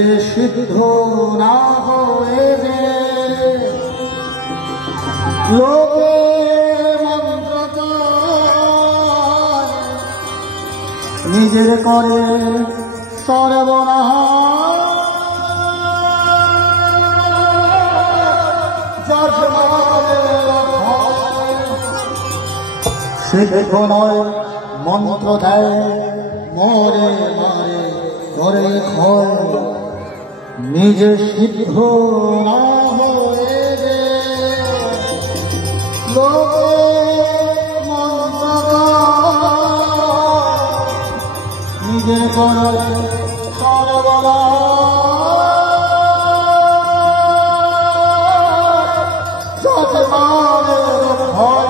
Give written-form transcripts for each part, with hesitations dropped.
নিজে সিদ্ধ না হয়ে যে লোকে মন্ত্র নিজের করে সর্বনাশ সিদ্ধ নয় মন্ত্র দেয় মরে মারে করে ক্ষয় নিজে সিদ্ধ না হয়ে যে লোকে মন্ত্র নিজের করে সর্বনাশ ভয়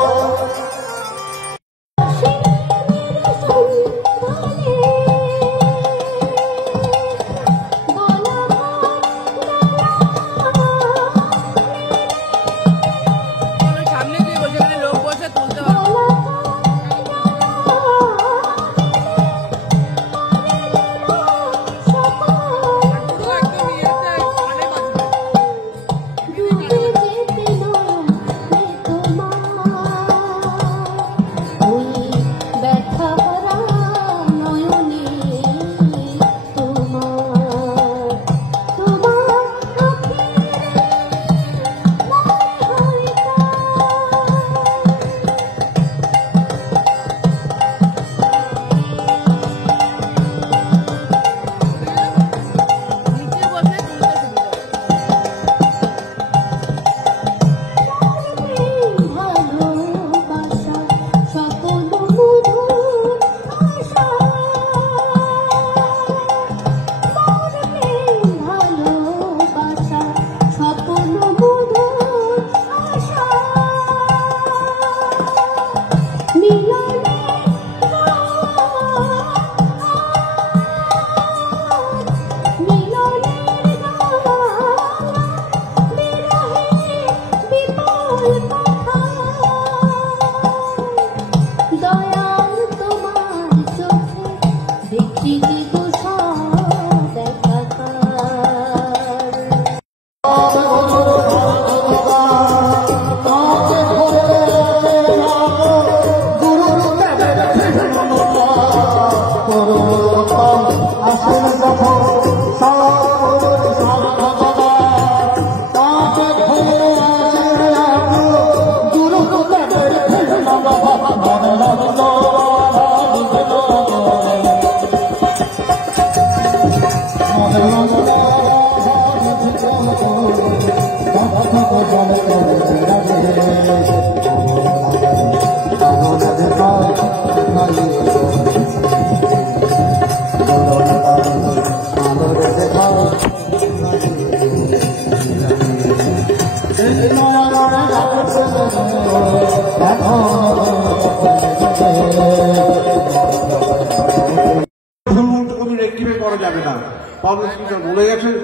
বলে গেছেন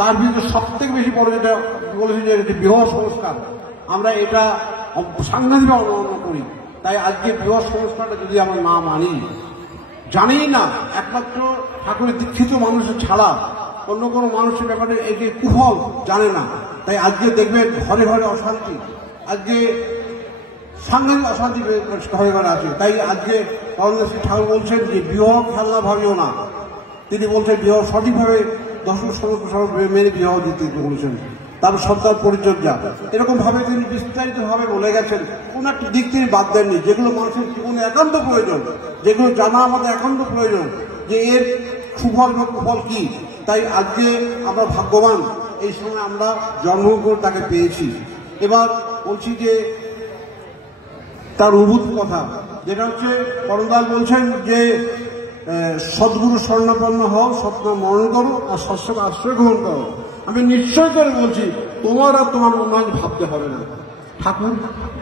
তার ভিতরে সবথেকে বেশি বড় যেটা বলেছেন যে এটি বিবাহ সংস্কার আমরা এটা সাংঘাতিক অবলম্বন করি। তাই আজকে বিবাহ সংস্কারটা যদি আমরা না মানি জানি না একমাত্র ঠাকুরের দীক্ষিত মানুষের ছাড়া অন্য কোনো মানুষের ব্যাপারে এই যে কুফল জানে না। তাই আজকে দেখবেন ঘরে ঘরে অশান্তি, আজকে সাংঘাতিক অশান্তি ঘরে ঘরে আছে। তাই আজকে শ্রী ঠাকুর বলছেন যে বিবাহ খেলনা ভাবিও না, তিনি বলছেন বিবাহ সঠিকভাবে দশম সমস্ত মেনে বিবাহ দিতে বলেছেন। তারপর সন্তান পরিচর্যা এরকম ভাবে তিনি বিস্তারিত ভাবে বলে গেছেন। কোন একটা দিক তিনি বাদ দেননি, যেগুলো মানুষের জীবনে একান্ত প্রয়োজন, যেগুলো জানা আমাদের একান্ত প্রয়োজন যে এর সুফল বা কুফল কি। তাই আজকে আমরা ভাগ্যবান এই সময় আমরা জন্মগ্রহণ করে তাকে পেয়েছি। এবার বলছি যে তার অভূত কথা যেটা হচ্ছে করমদাল বলছেন যে সদ্গুরু স্বর্ণাপন্ন হও, সৎনাম মরণ করো আর সৎসঙ্গ আশ্রয় গ্রহণ করো। আমি নিশ্চয় করে বলছি তোমার আর তোমার উন্নয়ন ভাবতে হবে না। ঠাকুর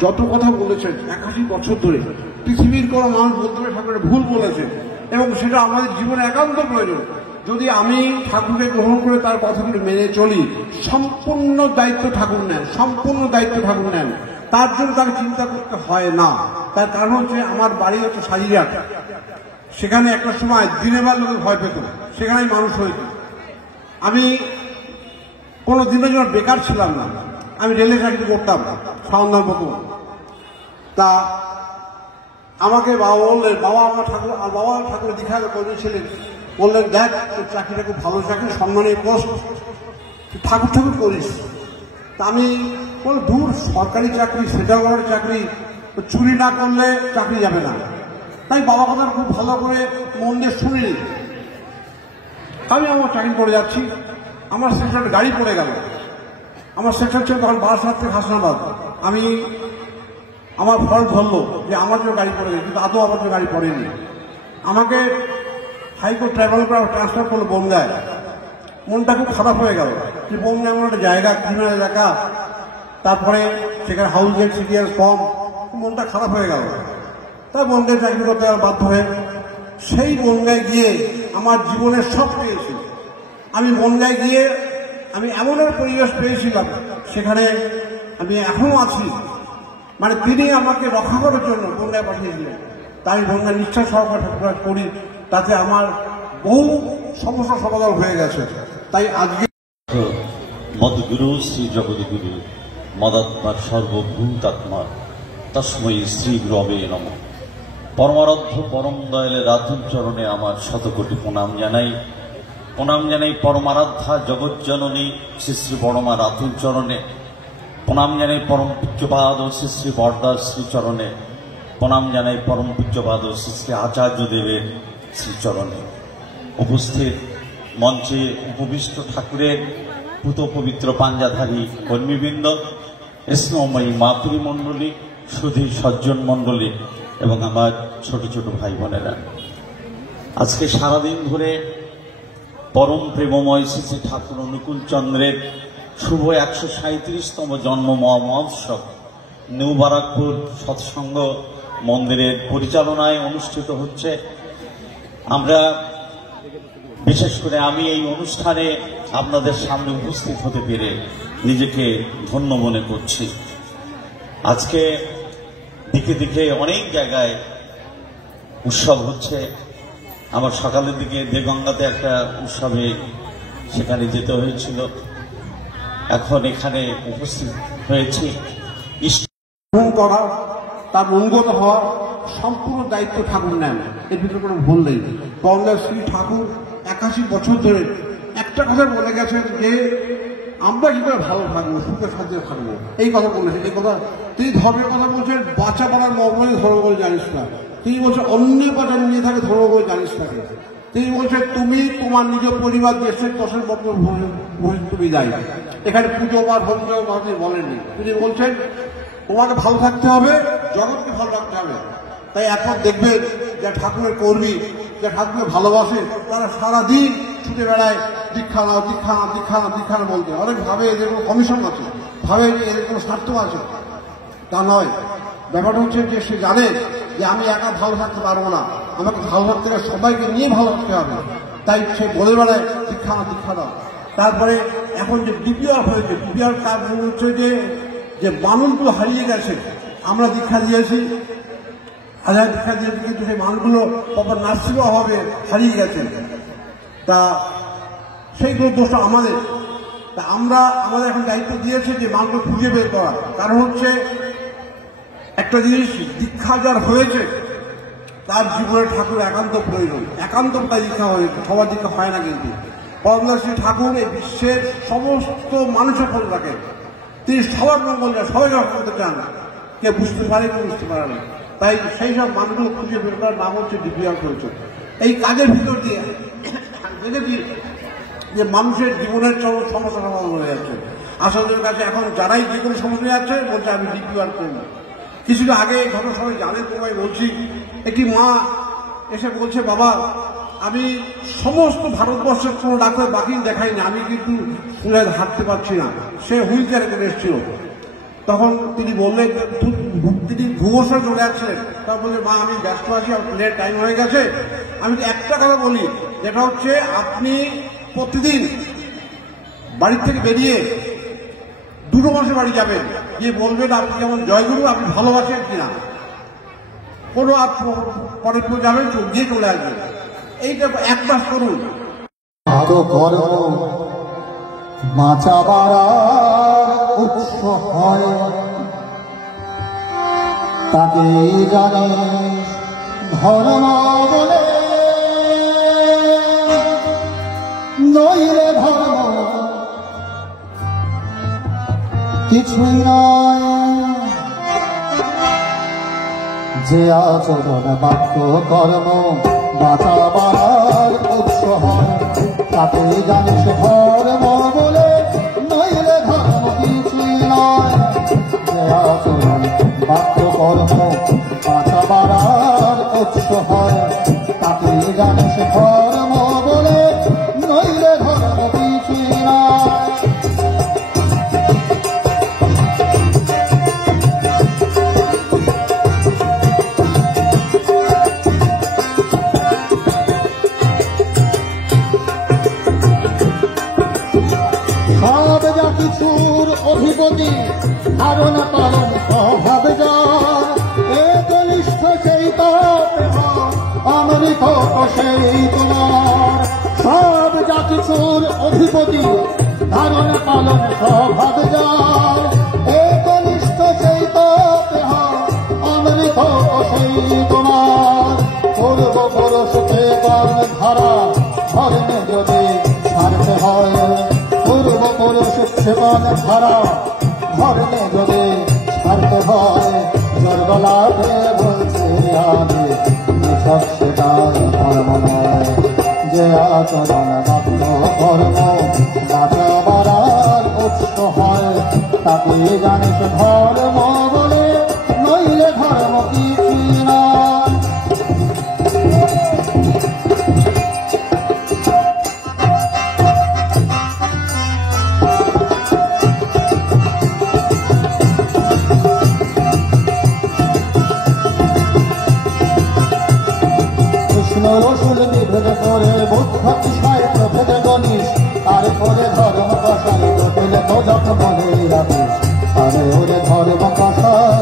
যত কথা বলেছেন 81 বছর ধরে পৃথিবীর কোনো মানুষ বলতে পারে ঠাকুরের ভুল বলেছেন এবং সেটা আমাদের জীবনে একান্ত প্রয়োজন। যদি আমি ঠাকুরকে গ্রহণ করে তার কথাগুলি মেনে চলি সম্পূর্ণ দায়িত্ব ঠাকুর নেন, সম্পূর্ণ দায়িত্ব ঠাকুর নেন। তার জন্য তাকে চিন্তা করতে হয় না। তার কারণ হচ্ছে আমার বাড়ি হচ্ছে সাজিরাট, সেখানে একটা সময় দিনের বেলা লোক ভয় পেত, সেখানেই মানুষ হয়েছে। আমি কোনো দিনের জন্য বেকার ছিলাম না, আমি রেলে চাকরি করতাম সান্ধ্যার মতো। তা আমাকে বাবা বললেন, বাবা ঠাকুরের দীক্ষা করেছিলেন, বললেন দেখ তোর চাকরিটা খুব ভালো চাকরি, সম্মানের পোস্ট, ঠাকুর করিস। তা আমি বল দূর, সরকারি চাকরি, সেন্ট্রাল গভর্নমেন্ট চাকরি, চুরি না করলে চাকরি যাবে না। তাই বাবা কথা খুব ভালো করে মন দিয়ে শুনিনি। আমি আমার চাকরি করে যাচ্ছি, আমার সেক্টরে গাড়ি পড়ে গেল। আমার সেক্টর ছিল তখন বারাসাত থেকে হাসনাবাদ। আমার ফল্ট ধরলো যে আমার জন্য গাড়ি পড়ে গেছে, কিন্তু আদৌ আমার জন্য গাড়ি পড়েনি। আমাকে হাইকোর্ট ট্রাইব্যুনাল করে ট্রান্সফার করলো বনগাঁয়। মনটা খুব খারাপ হয়ে গেল যে বনগাঁ এমন একটা জায়গা, ক্রিমিনাল এলাকা, তারপরে সেখানে হাউস রেট সিটিয়ার কম, মনটা খারাপ হয়ে গেল। তাই বনগাঁয় চাকরি করতে বাধ্য হয়ে সেই বনগাঁয় গিয়ে আমার জীবনের সব পেয়েছি। আমি বনগাঁয় গিয়ে আমি এমন এক পরিবেশ পেয়েছিলাম, সেখানে আমি এখনো আছি। মানে তিনি আমাকে রক্ষা করার জন্য বনগাঁয় পাঠিয়েছিলেন। তাই বনগাঁয় নিষ্ঠা সহকারে করি, তাতে আমার বহু সমস্যা সমাধান হয়ে গেছে। তাই আজকে মদগুরু শ্রী জগদ্গুরু মদাত্মার সর্বভূতাত্মা তস্মৈ শ্রী গুরবে নমঃ। পরমারাধ্য পরম দয়ালের রাতুল চরণে আমার শতকোটি প্রণাম জানাই। প্রণাম জানাই পরমারাধ্যা জগজ্জননী শ্রী শ্রী পরমা রাতুল চরণে। প্রণাম জানাই পরম পূজ্যপাদ শ্রী শ্রী বরদাস শ্রীচরণে। প্রণাম জানাই পরম পূজ্যপাদ শ্রী শ্রী আচার্যদেবের শ্রীচরণে। উপস্থিত মঞ্চে উপবিষ্ট ঠাকুরের পুত পবিত্র পাঞ্জাধারী কর্মীবৃন্দ, স্নেহময়ী মাতৃ মণ্ডলী, সুধী সজ্জন মণ্ডলী এবং আমার ছোট ছোট ভাই বোনেরা, আজকে সারাদিন ধরে পরম প্রেমময় শ্রী শ্রী ঠাকুর অনুকূল চন্দ্রের শুভ 137তম জন্ম মহোৎসব নিউ বারাকপুর সৎসঙ্গ মন্দিরের পরিচালনায় অনুষ্ঠিত হচ্ছে। আমরা বিশেষ করে আমি এই অনুষ্ঠানে আপনাদের সামনে উপস্থিত হতে পেরে নিজেকে ধন্য মনে করছি। আজকে দিকে দিকে অনেক জায়গায় উৎসব হচ্ছে। আমার সকালের দিকে দেগঙ্গাতে একটা উৎসবে সেখানে যেতে হয়েছিল, এখন এখানে উপস্থিত হয়েছি। করা, তার অনুগত হওয়া সম্পূর্ণ দায়িত্ব ঠাকুর নেন, এর ভিতরে কোনো ভুল নেই। কমলা শ্রী ঠাকুর 81 বছর ধরে একটা কথা বলে গেছেন যে আমরা কি করে ভালো থাকবো, সুখে সাহায্যে থাকবো, এই কথা বলেছেন। এই কথা তিনি ধর্মের কথা বলছেন, বাচ্চা পাড়ার মর্মে ধর্ম করে জানিস না। তিনি বলছেন অন্যের কথা নিয়ে থাকে ধর্ম করে জানিস না। তিনি বলছেন তুমি তোমার নিজ পরিবার দেশের দশের মতো তুমি যাই। এখানে পুজো বা ভঞ্জ বলেননি, তিনি বলছেন তোমাকে ভালো থাকতে হবে, জগৎকে ভালো রাখতে হবে। তাই এখন দেখবেন যে ঠাকুরের কর্মী, যে ঠাকুরকে ভালোবাসে, তারা সারাদিন ছুটে বেড়ায় দীক্ষা নাও, দীক্ষা নাও, দীক্ষা নাও, দীক্ষা নাও বলতে। অনেক ভাবে এদের কোনো কমিশন আছে, ভাবে যে এদের কোনো স্বার্থ আছে, তা নয়। ব্যাপারটা হচ্ছে যে সে জানে যে আমি একা ভালো থাকতে পারবো না, আমাকে ভালো থাকতে গেলে সবাইকে নিয়ে ভালো থাকতে হবে। তাই সে বলে বেড়ায় দীক্ষা নাও, দীক্ষা নাও। তারপরে এখন যে ডিপিআর হয়েছে, ডিপিআর কাজ হচ্ছে যে মানুষগুলো হারিয়ে গেছে। আমরা দীক্ষা দিয়েছি, হাজার দীক্ষা দিয়েছি, কিন্তু সেই মানুষগুলো প্রপার নার্সিং অভাবে হারিয়ে গেছে। তা সেইগুলো দোষটা আমাদের। তা আমাদের এখন দায়িত্ব দিয়েছে যে মানুষকে খুঁজে বের করা। কারণ হচ্ছে একটা জিনিস, দীক্ষা যার হয়েছে তার জীবনে ঠাকুর একান্ত প্রয়োজন, একান্ত তাই দীক্ষা হয়েছে, সবার দীক্ষা হয় না। কিন্তু পরমশ্রী ঠাকুর এই বিশ্বের সমস্ত মানুষের খোঁজ রাখেন। তিনি সবার মঙ্গল চান, সবাই রক্ষা করতে চান, কে বুঝতে পারে কেউ বুঝতে পারে না। তাই সেই সব মানুষগুলো খুঁজে বের করার নাম হচ্ছে ডিপিআর করেছে। এই কাজের ভিতর দিয়ে দেখেছি যে মানুষের জীবনের সমস্যা সমাধান হয়ে যাচ্ছে। আসামের কাছে এখন যারাই যে কোনো সমস্যা যাচ্ছে বলছে আমি ডিপিআর করবো। কিছুদিন আগে ঘটনা সবাই জানে, তোমায় বলছি, একটি মা এসে বলছে বাবা আমি সমস্ত ভারতবর্ষের কোনো ডাক্তার বাকি দেখাইনি, আমি কিন্তু হাঁটতে পারছি না। সে হুইল চেয়ারে করে এসেছিল। তখন তিনি বললেন, তিনি ভুবনেশ্বর চলে যাচ্ছিলেন। তখন বললেন মা আমি ব্যস্ত আছি, আমার প্লেনের টাইম হয়ে গেছে। আমি একটা কথা বলি, যেটা হচ্ছে আপনি প্রতিদিন বাড়ির থেকে বেরিয়ে দুটো মানুষের বাড়ি যাবেন, গিয়ে বলবেন আপনি যেমন জয়গুরু আপনি ভালোবাসেন কিনা। কোনো পরে যাবেন, দিয়ে চলে আসবেন। এইটা এক মাস করুন। বাঁচাবার উৎস হয় তাকে জানে ধর্ম বলে, নইলে ধর্ম কিছুই নয়। যে আচরণ বাক্য কর্ম বাঁচাবার উৎস হয় তাকে জানিস ধর্ম বলে, নইলে ধর্ম কিছুই নয়। যে আচরণ বাক্য কর্ম বাঁচাবার উৎস হয় তাকে জানিস ধর্ম বলে, নইলে ধর্ম কিছুই নয়। সব যা কিছুর অধিপতি ধারণ পালন স্বভাব যার, একনিষ্ঠ সেই অমৃত সেই তোমার। সব যা কিছুর অধিপতি ধারণ পালন স্বভাব যার, একনিষ্ঠ সেই অমৃত সেই তোমার। পূর্ব পুরুষকে কর্ম ধারা ধর্মে যদি ছাড়তে হয়, পূর্ব পুরুষ জীবন ধারা ধর্মে যদি ছাড়তে হয়, জোরগলাতে বলছে আমি সব সেটাই ধর্ম নয়। যে আচরণ বাক্য কর্ম বাঁচাবার উৎস হয় তাকে জানিস ধর্ম বলে, নইলে ধর্ম কিছুই নয়। রসুল বিভেদ করে বুদ্ধ কৃষ্ণায় প্রভেদ গণিস, তারপরে ধর্ম কষাই জটিল তো যত বলে রাখিস। আরে ওরে ধর্ম কষাই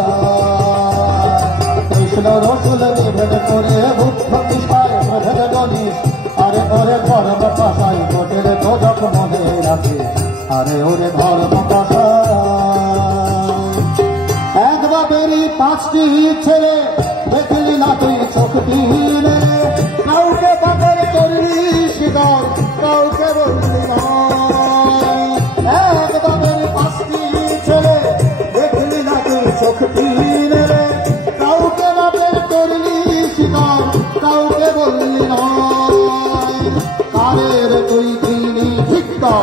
কৃষ্ণ রসুল বিভেদ করে বুদ্ধ কৃষ্ণায় প্রভেদ গণিস, আরে ওরে ধর্ম কষাই জটিল তো যত বলে রাখিস। আরে ওরে ধর্ম কষাই এক বাপেরই পাঁচটি ছেলে দেখলি না তুই চোখ দিলে, কাউকে বাপের করলি শিকার কাউকে বললি না। এক বাপের পাঁচটি ছেলে দেখলি না তুই চোখ দিলে, কাউকে বাপের করলি শিকার কাউকে বললি না। কারের তুই দিলি ভিক্ষা